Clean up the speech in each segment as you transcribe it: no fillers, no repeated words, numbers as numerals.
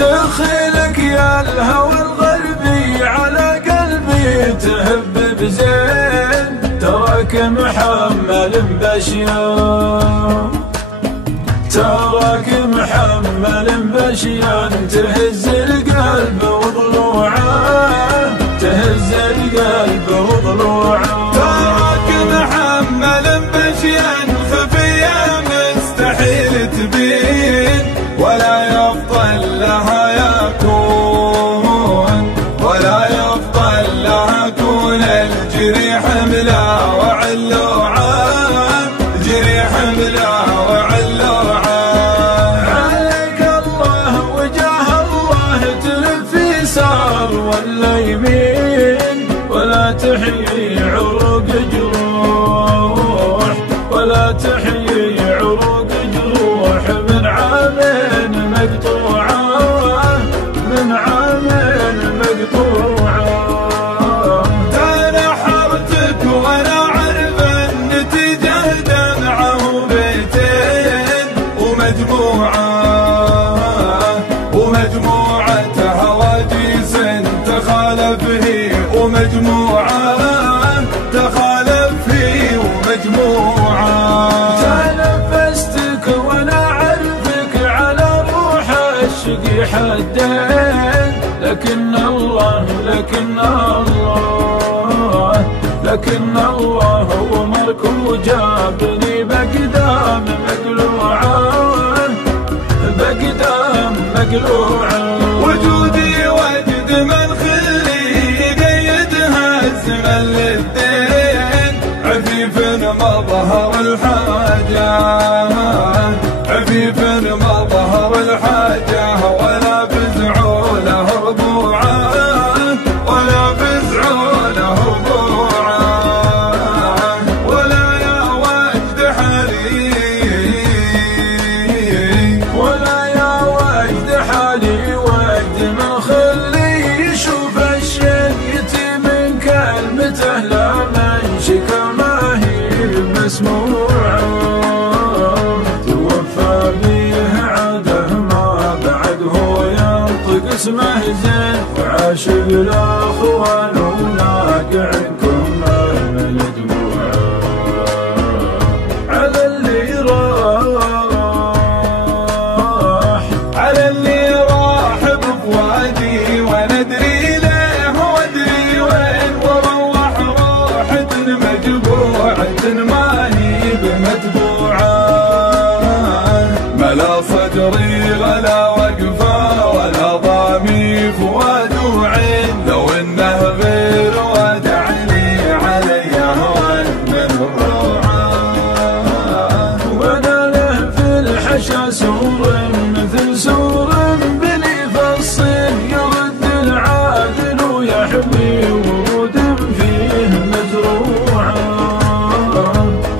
دخلك يا الهوى الغربي على قلبي تهب بزين، تراك محمل بشيان، تراك محمل بشيان، تهز القلب وضلوعه، تهز القلب وضلوعه. تراك محمل بشيان خفية مستحيل تبين، ولا يفضل لها يكون، ولا يفضل لها كون. الجريح ملا وعلوعه، جريح ملا وعلوعه. عليك الله وجاه الله تلف يسار ولا يمين، ولا تحيي عروق جروح، ولا تحيي عروق جروح من عامين مقطوعة، من عامين مقطوعة. تنحرتك وانا عارف النتيجة دمعه بيتين ومجموعة، ومجموعة هواجيس تخالف هي ومجموعة، تخالف هي ومجموعة. تنفستك وانا عرفك على روح الشقي حدين، لكن الله، لكن الله، لكن الله ومرك وجابني بقدام مقلوعة، بقدام مقلوعة. وجودي وجد من خلي يقيدها الزمن للدين، عفيف مظهر الحاجة، عفيف مظهر الحاجة. ولا فزعوا له ربوعة، ولا فزعوا له ربوعة. ولا يا وجد حالي، ولا يا وجد حالي وجد من خلي يشوف الشيء من كلمته لا منشكى ما هي مسموعة. توفى بيه عاده ما بعد هو ينطق اسمه زين، وعاشق الاخوان ولاقعكم من دموعه. على اللي راح، على اللي راح بفؤادي وندري له وادري وين، وروح روحة مجبوعة ما هي بمتبوعة. ملا صدري ولا وقفة ولا ضامي فؤاد وعين، لو انه غير ودعني علي هوان من الروعة. وانا له في الحشا سور مثل سور بني فالصين، يرد العادل ويحمي ورود فيه مزروعة.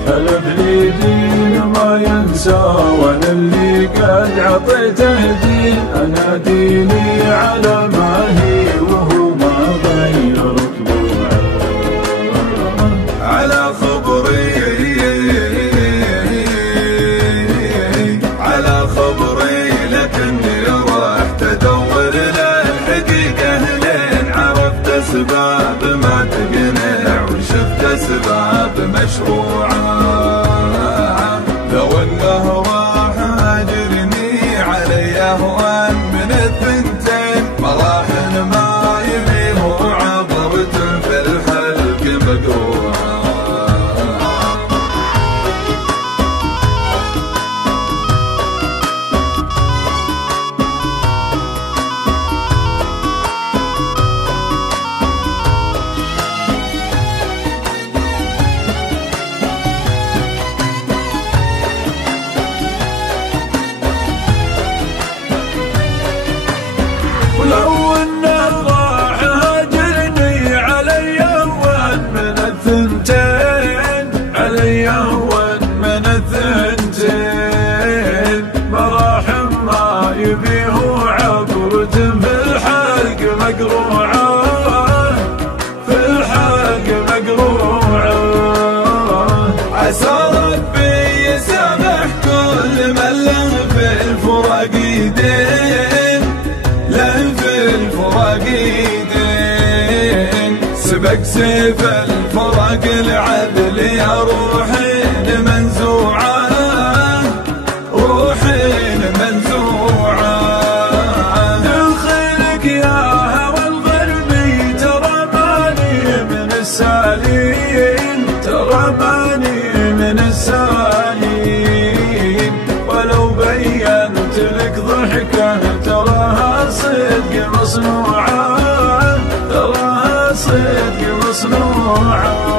حلف لي دين ما ينسى، وانا اللي قد عطيته دين، انا ديني على ما هي وهو ما غير طبوعه. على خبري، على خبري لكني رحت ادور للحقيقة لين عرفت اسباب ما تقنع، وشفت اسباب مشروعة. لو انه راح اجرني علي اهوان من الثنتين، مراحل ما يبيه عبرت في الحلق مقروعة. ولو انه راح هاجرني علي اول من سبق سيف الفرق العدل يا روحين منزوعة، روحين منزوعة. دخلك يا هوى الغربي ترى ماني من السالين، ترى ماني من السالين، ولو بينت لك ضحكة تراها صدق مصنوعة، تراها صدق مصنوعة.